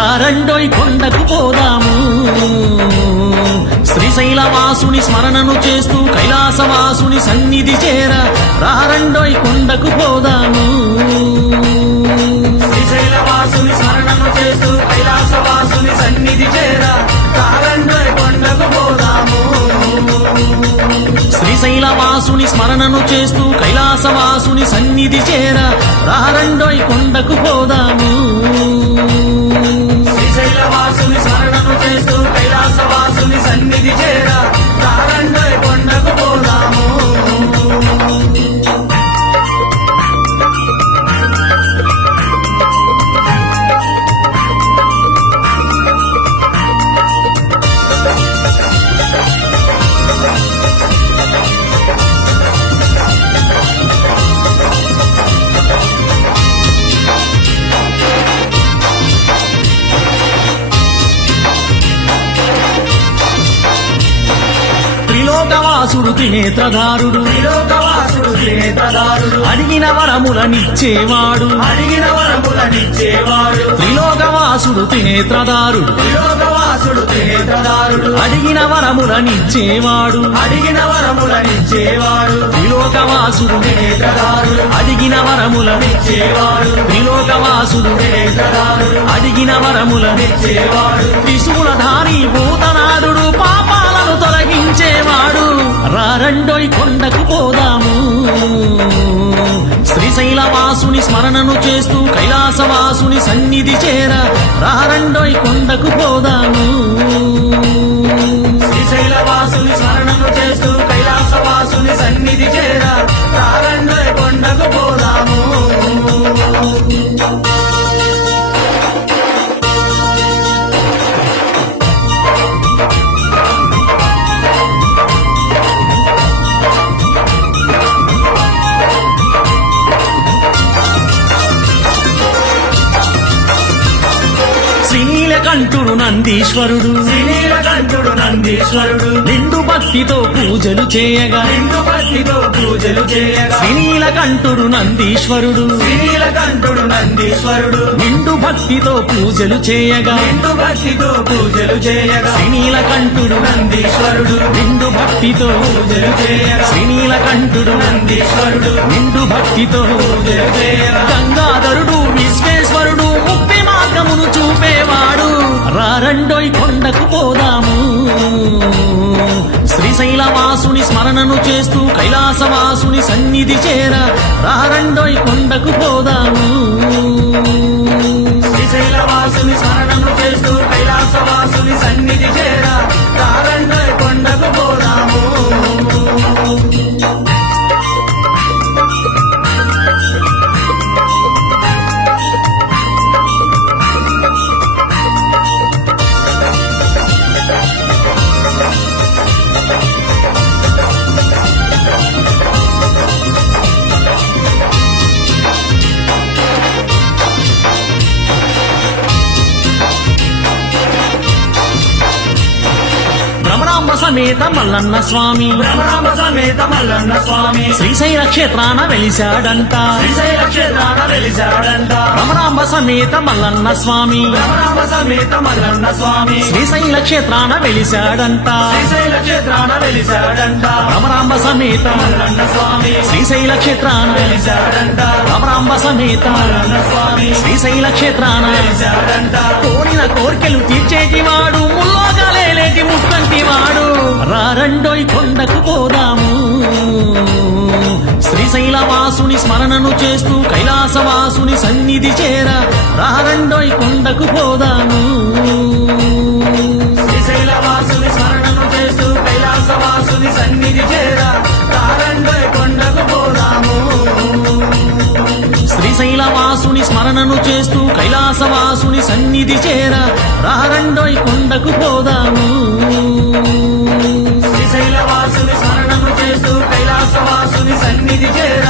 రారండోయ్ కొండకు పోదాము శ్రీశైలవాసుని స్మరణను చేస్తూ కైలాసవాసుని సన్నిధి చేర రారండోయ్ కొండకు పోదాము శ్రీశైలవాసుని స్మరణను చేస్తూ కైలాసవాసుని సన్నిధి చేర రారండోయ్ కొండకు పోదాము శ్రీశైలవాసుని స్మరణను చేస్తూ కైలాసవాసుని సన్నిధి చేర రారండోయ్ కొండకు పోదాము శ్రీశైలవాసుని స్మరణను చేస్తూ కైలాసవాసుని సన్నిధి చేర రారండోయ్ కొండకు పోదాము త్రిలోకవాసుడు త్రినేత్రధారుడు త్రిలోకవాసుడు త్రినేత్రధారుడు అడిగిన వరములనిచ్చేవాడు అడిగిన వరములనిచ్చేవాడు త్రిలోకవాసుడు త్రినేత్రధారుడు త్రిలోకవాసుడు త్రినేత్రధారుడు అడిగిన వరములనిచ్చేవాడు అడిగిన వరములనిచ్చేవాడు త్రిలోకవాసుడు త్రినేత్రధారుడు అడిగిన వరములనిచ్చేవాడు త్రిలోకవాసుడు త్రినేత్రధారుడు అడిగిన వరములనిచ్చేవాడు త్రిశూలధారి భూతనాథుడు పాపాలను తొలగించేవాడు రారండోయ్ కొండకు పోదాము శ్రీశైలవాసుని స్మరణను చేస్తూ కైలాసవాసుని సన్నిధి చేర రారండోయ్ కొండకు పోదాము శ్రీశైలవాసుని స్మరణను చేస్తూ కైలాసవాసుని సన్నిధి చేర రారండోయ్ కొండకు పోదాము శ్రీనీలకంఠుడు నందీశ్వరుడు శ్రీనీలకంఠుడు నందీశ్వరుడు నిండు భక్తితో పూజలు చేయగా నిండు భక్తితో పూజలు చేయగా శ్రీనీలకంఠుడు నందీశ్వరుడు శ్రీనీలకంఠుడు నందీశ్వరుడు నిండు భక్తితో పూజలు చేయగా నిండు భక్తితో పూజలు చేయగా శ్రీనీలకంఠుడు నందీశ్వరుడు నిండు భక్తితో పూజలు చేయగా శ్రీనీలకంఠుడు నందీశ్వరుడు నిండు భక్తితో పూజలు చేయగా గంగాధరుడు విశ్వేశ్వరుడు ముక్తి మార్గమును చూపేవాడు రారండోయ్ కొండకు పోదాము శ్రీశైలవాసుని స్మరణను చేస్తూ కైలాసవాసుని సన్నిధి చేర రారండోయ్ కొండకు పోదాము శ్రీశైలవాసుని స్మరణను చేస్తూ కైలాసవాసుని సన్నిధి చేర రారండోయ్ కొండకు పోదాము భ్రమరాంబ సమేత మల్లన్న స్వామి భ్రమరాంబ సమేత మల్లన్న స్వామి శ్రీశైల క్షేత్రాన వెలిశాడంట శ్రీశైల క్షేత్రాన వెలిశాడంట భ్రమరాంబ సమేత మల్లన్న స్వామి భ్రమరాంబ సమేత మల్లన్న స్వామి శ్రీశైల క్షేత్రాన వెలిశాడంట శ్రీశైల క్షేత్రాన వెలిశాడంట భ్రమరాంబ సమేత మల్లన్న స్వామి శ్రీశైల క్షేత్రాన వెలిశాడంట భ్రమరాంబ సమేత మల్లన్న స్వామి శ్రీశైల క్షేత్రాన వెలిశాడంట కోరిన కోర్కెలు తీర్చేటి వాడు ముల్లోకాలేటి ముక్కంటి వాడు రారండోయ్ కొండకు పోదాము శ్రీశైలవాసుని స్మరణను చేస్తూ కైలాసవాసుని సన్నిధి చేర రారండోయ్ కొండకు పోదాము శ్రీశైలవాసుని స్మరణను చేస్తూ కైలాసవాసుని సన్నిధి చేర రారండోయ్ కొండకు పోదాము శ్రీశైలవాసుని స్మరణను చేస్తూ కైలాసవాసుని సన్నిధి చేర రారండోయ్ కొండకు పోదాము శ్రీశైలవాసుని స్మరణను చేస్తూ కైలాసవాసుని సన్నిధి చేర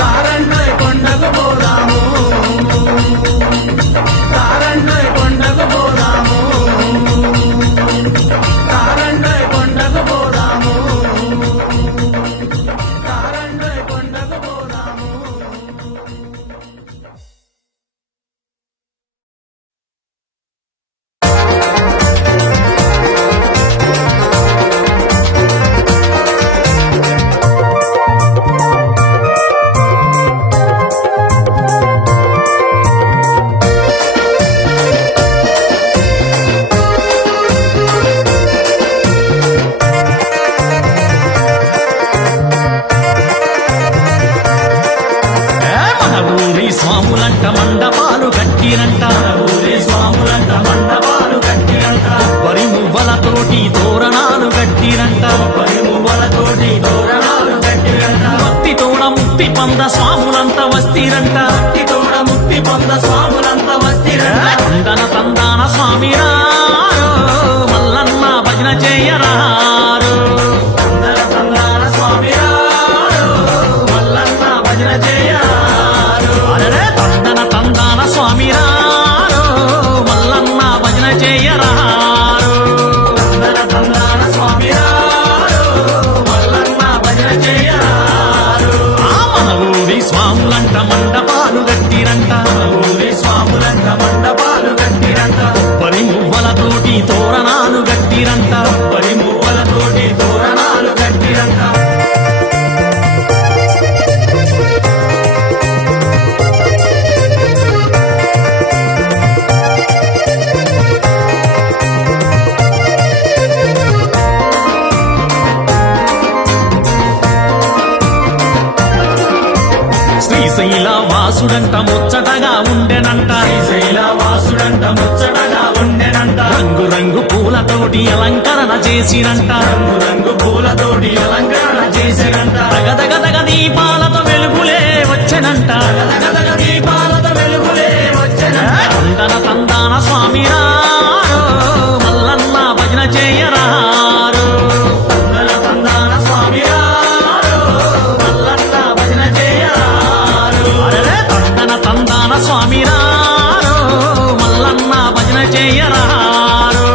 రారండోయ్ కొండకు పోదాము రారండోయ్ కొండకు పోదాము రారండోయ్ కొండకు పోదాము రారండోయ్ కొండకు పోదాము స్వాములంట మండపాలు కట్టిరంట ఊరి స్వాములంట మండపాలు కట్టిరంట వరి మువ్వలతోటి తోరణాలు కట్టిరంట పరిమువ్వలతోటి తోరణాలు కట్టిరంట భక్తి తోడ ముక్తి పొంద స్వాములంత వస్తిరంట భక్తి తోడ ముక్తి పొంద స్వాములంత వస్తిరంట తందన తందాన స్వామిరారు మల్లన్న భజన చేయరారు తందన తందాన స్వామిరారు మల్లన్న భజన చేయరారు అరే తందన తందాన స్వామిరారు మల్లన్న భజన చేయరారు తందన తందాన స్వామిరారు మల్లన్న భజన చేయరారు ఆ మన ఊరి స్వాములంట మండపాలు గట్టిరంట ఊరి స్వాములంట మండపాలు కట్టిరంట వరి మువ్వలతోటి తోరణాలు గట్టిరంట పరిమువ్వలతోటి తోరణాలు కట్టిరంట శ్రీశైల వాసుడంట ముచ్చటగా ఉండెనంట శ్రీశైల వాసుడంట ముచ్చటగా ఉండెనంట రంగు రంగు పూలతోటి అలంకరణ చేసినంట రంగు రంగు పూలతోటి అలంకరణ చేసినంట దగదగదగ దీపాలతో వెలుగులే వచ్చెనంట గదగదగ దీపాలతో వెలుగులే వచ్చెనంట తందన తందాన స్వామిరారు మల్లన్న భజన చేయరారు తందన తందాన స్వామిరారు మల్లన్న భజన చేయరారు అరే తందన తందాన స్వామిరారు మల్లన్న భజన చేయరారు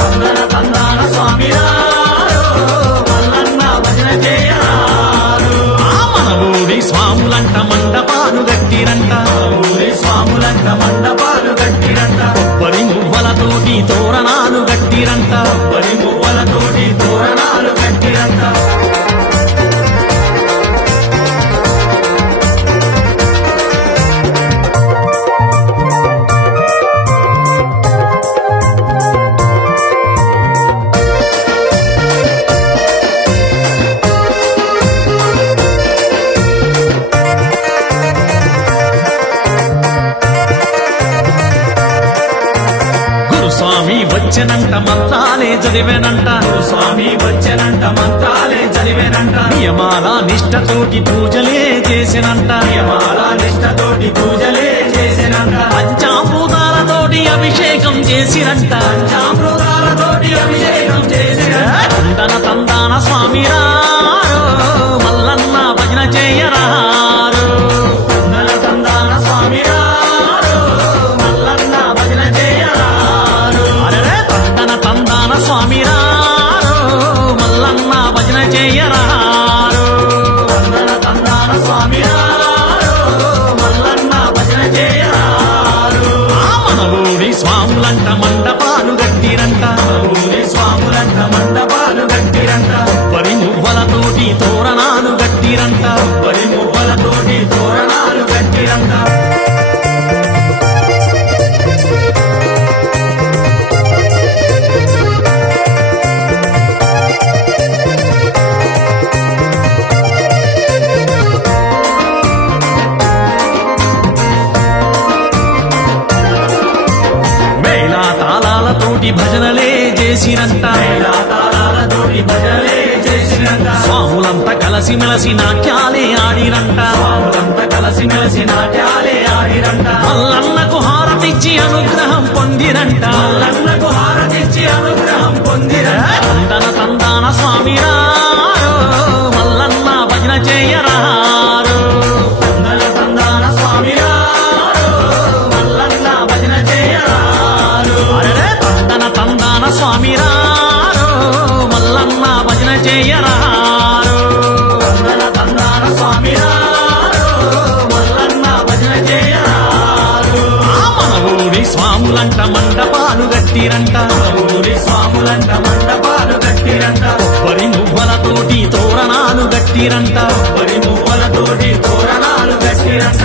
తందన తందాన స్వామిరారు మల్లన్న భజన చేయరారు ఆ మన ఊరి స్వాములంట మండపాలు గట్టిరంట ఊరి స్వాములంట మండపాలు కట్టిరంట వరి మువ్వలతోటి తోరణాలు గట్టిరంట పరిమువ్వలతోటి తోరణాలు కట్టిరంట గురుస్వామి వచ్చెనంట మంత్రాలే చదివేనంట స్వామి వచ్చెనంట మంత్రాలే చదివేనంట నియమాల నిష్టతోటి పూజలే చేసినంట నియమాల నిష్టతోటి పూజలే చేసినంట పంచామృతాలతోటి అభిషేకం చేసినంట పంచామృతాలతోటి అభిషేకం చేసినంట తందన తందాన స్వామిరారు మల్లన్న భజన చేయరారు తందన తందాన స్వామిరారు మల్లన్న భజన చేయరారు అరే తందన తందాన స్వామిరారు మల్లన్న భజన చేయరారు తందన తందాన స్వామిరారు మల్లన్న భజన చేయరారు ఆ మన ఊరి స్వాములంట మండపాలు గట్టిరంట ఊరి స్వాములంట మండపాలు కట్టిరంట వరి మువ్వలతోటి తోరణాలు గట్టిరంట పరిమువ్వలతోటి తోరణాలు కట్టిరంట మేళా తాళాలతోటి భజనలే చేసిరంట తాళాలతోటి భజనలే చేసినంత స్వాములంతా కలిసిమెలసి నాట్యాలే ఆడిరంట స్వాములంతా కలిసిమెలిసి నాట్యాలే ఆడిరంట మల్లన్నకు హారతిచ్చి అనుగ్రహం పొందిరంట మల్లన్నకు హారతిచ్చి అనుగ్రహం పొందిరంట తందన తందాన స్వామిరారు మల్లన్న భజన చేయరారు తందన తందాన స్వామిరారు మల్లన్న భజన చేయరారు అరే తందన తందాన స్వామిరారు మల్లన్న భజన చేయరారు తందన తందాన స్వామిరారు మల్లన్న భజన చేయరారు ఆ మన ఊరి స్వాములంట మండపాలు గట్టిరంట ఊరి స్వాములంట మండపాలు కట్టిరంట వరి మువ్వలతోటి తోరణాలు గట్టిరంట పరిమువ్వలతోటి తోరణాలు కట్టిరంట